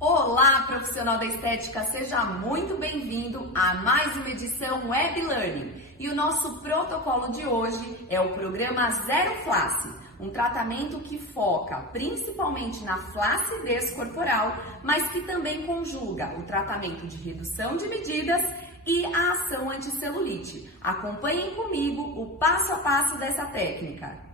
Olá, profissional da estética, seja muito bem-vindo a mais uma edição Web Learning. E o nosso protocolo de hoje é o programa Zero Flacidez, um tratamento que foca principalmente na flacidez corporal, mas que também conjuga o tratamento de redução de medidas e a ação anticelulite. Acompanhem comigo o passo a passo dessa técnica.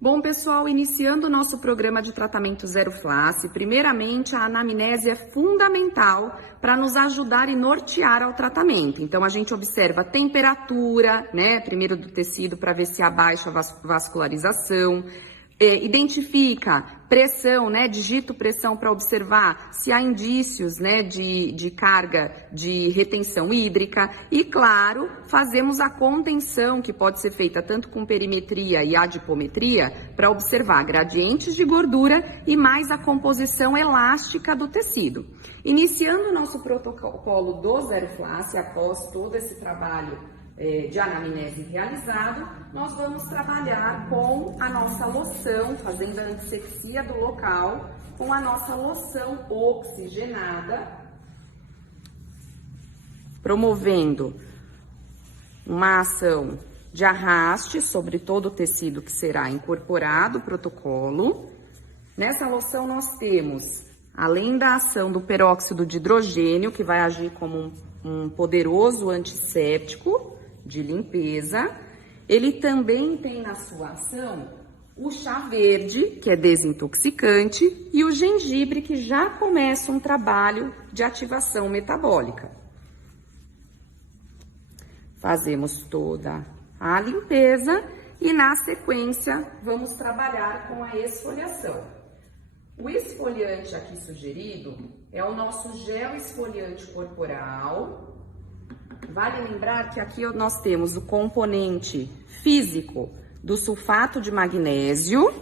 Bom, pessoal, iniciando o nosso programa de tratamento Zero Flacidez, primeiramente a anamnese é fundamental para nos ajudar e nortear ao tratamento. Então, a gente observa a temperatura, primeiro do tecido para ver se há baixa vascularização, identifica pressão, digito pressão para observar se há indícios, de carga de retenção hídrica e, claro, fazemos a contenção, que pode ser feita tanto com perimetria e adipometria, para observar gradientes de gordura e mais a composição elástica do tecido. Iniciando o nosso protocolo do Zero Flacidez, após todo esse trabalho de anamnese realizado, nós vamos trabalhar com a nossa loção, fazendo a antisepsia do local, com a nossa loção oxigenada, promovendo uma ação de arraste sobre todo o tecido que será incorporado ao protocolo. Nessa loção nós temos, além da ação do peróxido de hidrogênio, que vai agir como um poderoso antisséptico de limpeza, ele também tem na sua ação o chá verde, que é desintoxicante, e o gengibre, que já começa um trabalho de ativação metabólica. Fazemos toda a limpeza e, na sequência, vamos trabalhar com a esfoliação. O esfoliante aqui sugerido é o nosso gel esfoliante corporal. Vale lembrar que aqui nós temos o componente físico do sulfato de magnésio,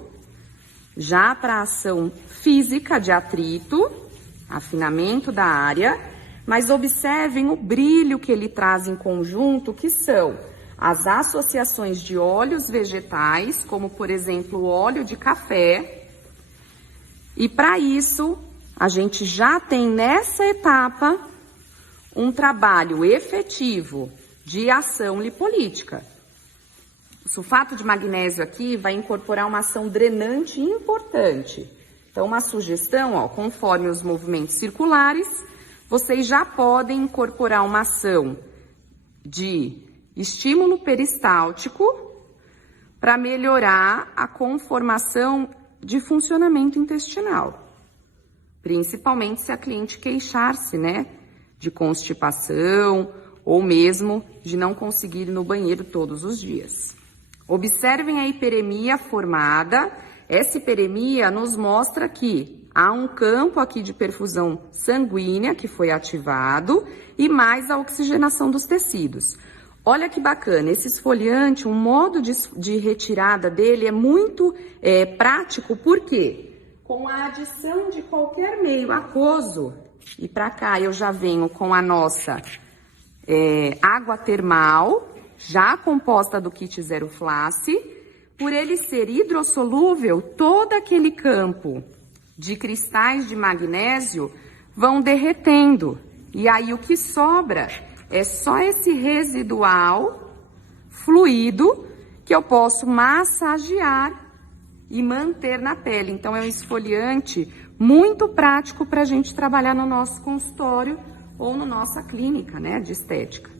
já para ação física de atrito, afinamento da área, mas observem o brilho que ele traz em conjunto, que são as associações de óleos vegetais, como por exemplo o óleo de café, e para isso a gente já tem nessa etapa um trabalho efetivo de ação lipolítica. O sulfato de magnésio aqui vai incorporar uma ação drenante importante. Então, uma sugestão, conforme os movimentos circulares, vocês já podem incorporar uma ação de estímulo peristáltico para melhorar a conformação de funcionamento intestinal. Principalmente se a cliente queixar-se, de constipação ou mesmo de não conseguir ir no banheiro todos os dias. Observem a hiperemia formada. Essa hiperemia nos mostra que há um campo aqui de perfusão sanguínea que foi ativado e mais a oxigenação dos tecidos. Olha que bacana, esse esfoliante, o modo de retirada dele é muito prático, por quê? Com a adição de qualquer meio aquoso, e para cá eu já venho com a nossa água termal, já composta do kit Zero Flacidez. Por ele ser hidrossolúvel, todo aquele campo de cristais de magnésio vão derretendo. E aí o que sobra é só esse residual fluido que eu posso massagear e manter na pele. Então é um esfoliante muito prático para a gente trabalhar no nosso consultório ou na nossa clínica, de estética.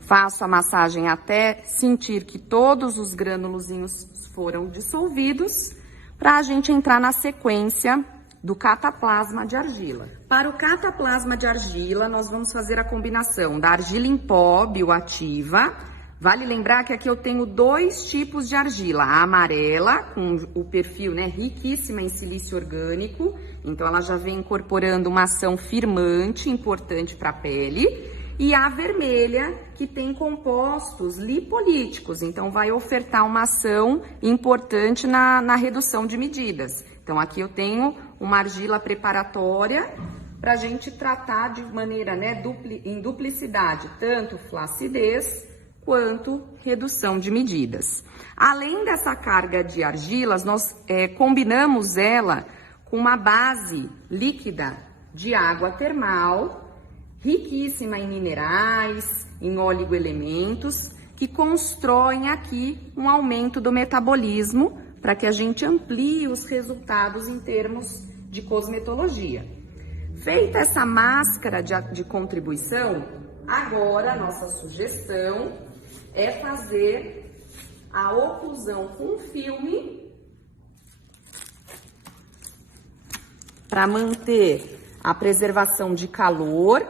Faço a massagem até sentir que todos os granulozinhos foram dissolvidos, para a gente entrar na sequência do cataplasma de argila. Para o cataplasma de argila, nós vamos fazer a combinação da argila em pó bioativa. Vale lembrar que aqui eu tenho dois tipos de argila, a amarela, com o perfil riquíssima em silício orgânico, então ela já vem incorporando uma ação firmante, importante para a pele, e a vermelha, que tem compostos lipolíticos, então vai ofertar uma ação importante na redução de medidas. Então aqui eu tenho uma argila preparatória para a gente tratar de maneira em duplicidade, tanto flacidez quanto redução de medidas. Além dessa carga de argilas, nós combinamos ela com uma base líquida de água termal, riquíssima em minerais, em oligoelementos, que constroem aqui um aumento do metabolismo para que a gente amplie os resultados em termos de cosmetologia. Feita essa máscara de contribuição, agora a nossa sugestão é fazer a oclusão com filme para manter a preservação de calor,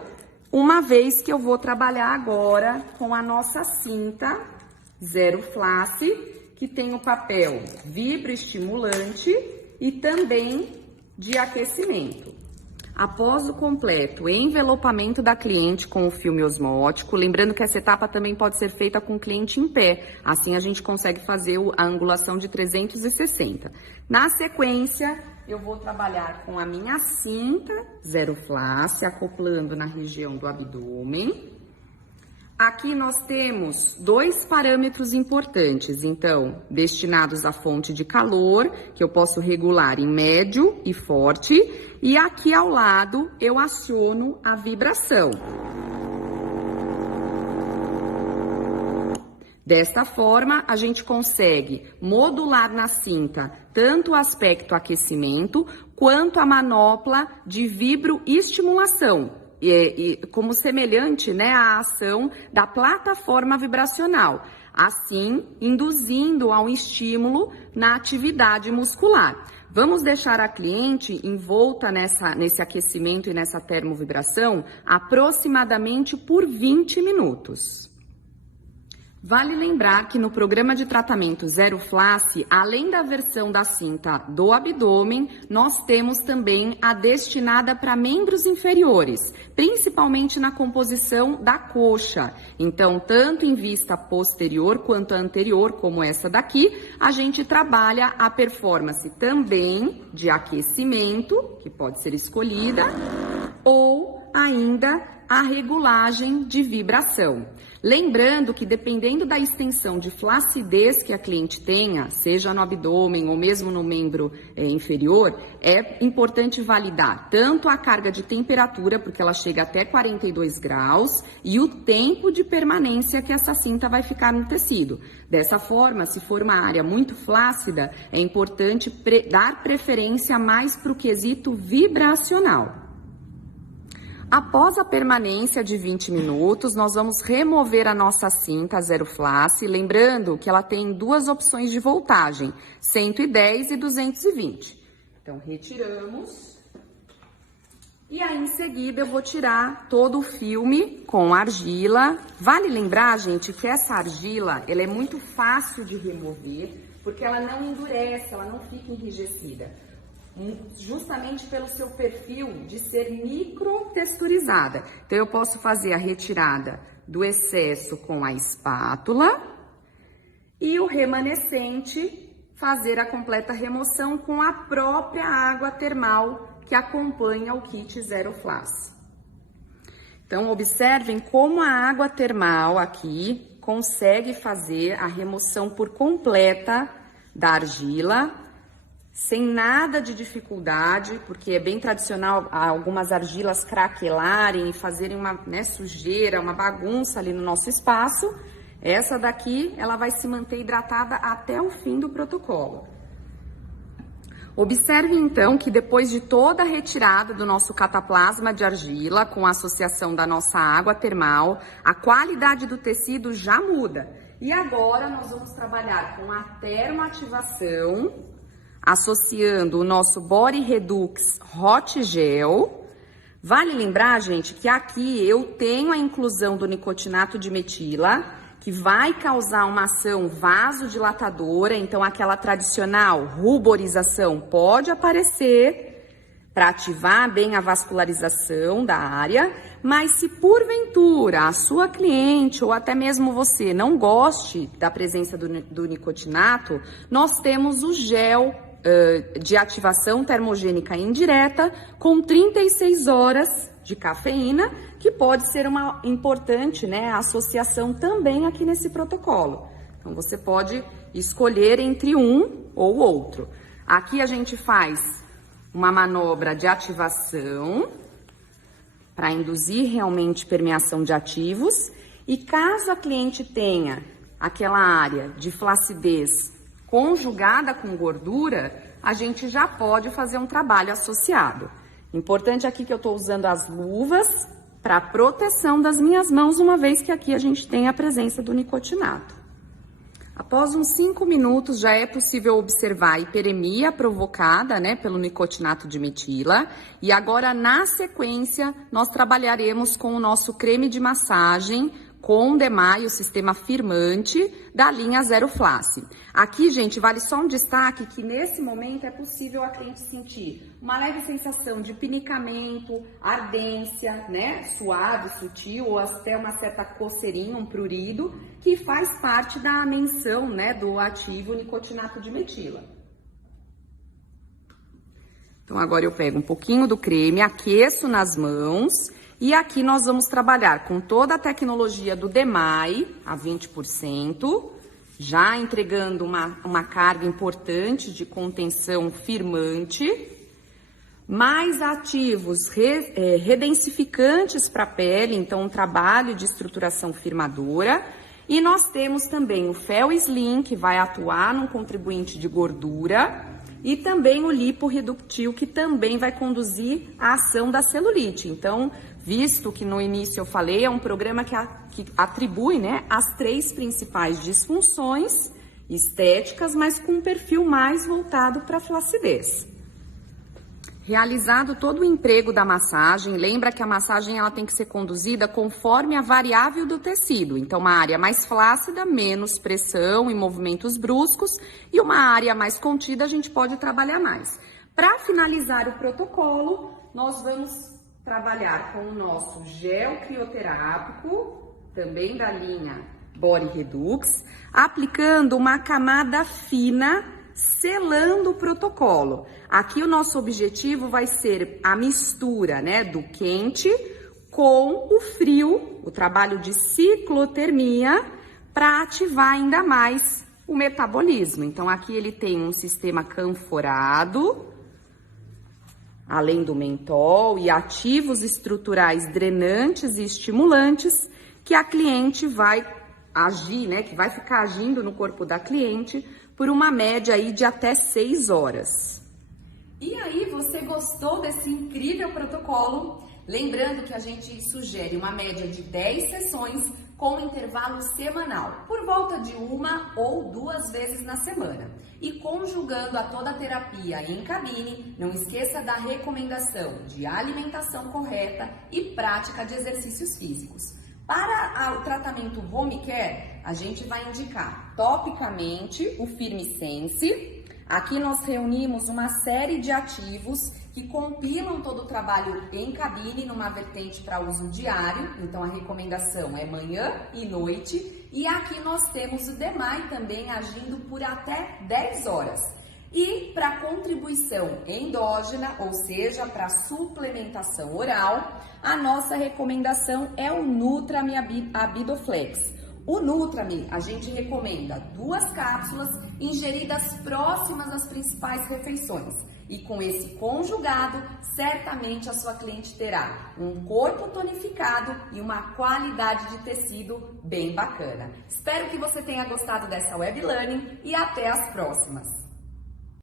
uma vez que eu vou trabalhar agora com a nossa cinta Zero Flash, que tem o papel vibroestimulante e também de aquecimento. Após o completo envelopamento da cliente com o filme osmótico, lembrando que essa etapa também pode ser feita com o cliente em pé, assim a gente consegue fazer a angulação de 360. Na sequência, eu vou trabalhar com a minha cinta Zero Flash, acoplando na região do abdômen. Aqui nós temos 2 parâmetros importantes, então, destinados à fonte de calor, que eu posso regular em médio e forte, e aqui ao lado eu aciono a vibração. Desta forma, a gente consegue modular na cinta tanto o aspecto aquecimento, quanto a manopla de vibroestimulação, como semelhante, né, à ação da plataforma vibracional, assim induzindo ao estímulo na atividade muscular. Vamos deixar a cliente envolta nesse aquecimento e nessa termovibração aproximadamente por 20 minutos. Vale lembrar que no programa de tratamento Zero Flash, além da versão da cinta do abdômen, nós temos também a destinada para membros inferiores, principalmente na composição da coxa. Então, tanto em vista posterior quanto anterior, como essa daqui, a gente trabalha a performance também de aquecimento, que pode ser escolhida, ou ainda a regulagem de vibração. Lembrando que dependendo da extensão de flacidez que a cliente tenha, seja no abdômen ou mesmo no membro inferior, é importante validar tanto a carga de temperatura, porque ela chega até 42 graus, e o tempo de permanência que essa cinta vai ficar no tecido. Dessa forma, se for uma área muito flácida, é importante dar preferência mais para o quesito vibracional. Após a permanência de 20 minutos, nós vamos remover a nossa cinta Zero Flash, lembrando que ela tem 2 opções de voltagem, 110 e 220. Então, retiramos. E aí, em seguida, eu vou tirar todo o filme com argila. Vale lembrar, gente, que essa argila, ela é muito fácil de remover, porque ela não endurece, ela não fica enrijecida. Justamente pelo seu perfil de ser microtexturizada. Então, eu posso fazer a retirada do excesso com a espátula e o remanescente fazer a completa remoção com a própria água termal que acompanha o kit Zero Flash. Então, observem como a água termal aqui consegue fazer a remoção por completa da argila, sem nada de dificuldade, porque é bem tradicional algumas argilas craquelarem e fazerem uma sujeira, uma bagunça ali no nosso espaço. Essa daqui, ela vai se manter hidratada até o fim do protocolo. Observe então que depois de toda a retirada do nosso cataplasma de argila, com a associação da nossa água termal, a qualidade do tecido já muda. E agora nós vamos trabalhar com a termoativação, associando o nosso Body Redux Hot Gel. Vale lembrar, gente, que aqui eu tenho a inclusão do nicotinato de metila, que vai causar uma ação vasodilatadora, então aquela tradicional ruborização pode aparecer para ativar bem a vascularização da área, mas se porventura a sua cliente ou até mesmo você não goste da presença do nicotinato, nós temos o gel de ativação termogênica indireta com 36 horas de cafeína, que pode ser uma importante, associação também aqui nesse protocolo. Então, você pode escolher entre um ou outro. Aqui a gente faz uma manobra de ativação para induzir realmente permeação de ativos. E caso a cliente tenha aquela área de flacidez conjugada com gordura, a gente já pode fazer um trabalho associado. Importante aqui que eu estou usando as luvas para proteção das minhas mãos, uma vez que aqui a gente tem a presença do nicotinato. Após uns 5 minutos, já é possível observar a hiperemia provocada, pelo nicotinato de metila. E agora, na sequência, nós trabalharemos com o nosso creme de massagem com DMAI, o sistema firmante da linha Zero Flash. Aqui, gente, vale só um destaque que nesse momento é possível a cliente sentir uma leve sensação de pinicamento, ardência, suave, sutil, ou até uma certa coceirinha, um prurido, que faz parte da menção, do ativo nicotinato de metila. Então, agora eu pego um pouquinho do creme, aqueço nas mãos. E aqui nós vamos trabalhar com toda a tecnologia do DMAI a 20%, já entregando uma carga importante de contenção firmante, mais ativos redensificantes para a pele, então um trabalho de estruturação firmadora. E nós temos também o Fel Slim, que vai atuar num contribuinte de gordura, e também o liporreductil, que também vai conduzir a ação da celulite. Então, visto que no início eu falei, é um programa que atribui as 3 principais disfunções estéticas, mas com um perfil mais voltado para a flacidez. Realizado todo o emprego da massagem, lembra que a massagem ela tem que ser conduzida conforme a variável do tecido. Então, uma área mais flácida, menos pressão e movimentos bruscos, e uma área mais contida a gente pode trabalhar mais. Para finalizar o protocolo, nós vamos trabalhar com o nosso gel crioterápico, também da linha Body Redux, aplicando uma camada fina, selando o protocolo. Aqui o nosso objetivo vai ser a mistura, do quente com o frio, o trabalho de ciclotermia, para ativar ainda mais o metabolismo. Então, aqui ele tem um sistema canforado, além do mentol, e ativos estruturais drenantes e estimulantes, que a cliente vai agir, que vai ficar agindo no corpo da cliente por uma média aí de até 6 horas. E aí, você gostou desse incrível protocolo? Lembrando que a gente sugere uma média de 10 sessões com intervalo semanal, por volta de 1 ou 2 vezes na semana. E conjugando a toda a terapia em cabine, não esqueça da recomendação de alimentação correta e prática de exercícios físicos. Para o tratamento home care, a gente vai indicar topicamente o Firmsense. Aqui nós reunimos uma série de ativos que compilam todo o trabalho em cabine numa vertente para uso diário. Então a recomendação é manhã e noite. E aqui nós temos o DMAI também agindo por até 10 horas. E para contribuição endógena, ou seja, para suplementação oral, a nossa recomendação é o Nutrami Abidoflex. O Nutrami a gente recomenda 2 cápsulas ingeridas próximas às principais refeições. E com esse conjugado, certamente a sua cliente terá um corpo tonificado e uma qualidade de tecido bem bacana. Espero que você tenha gostado dessa web learning e até as próximas!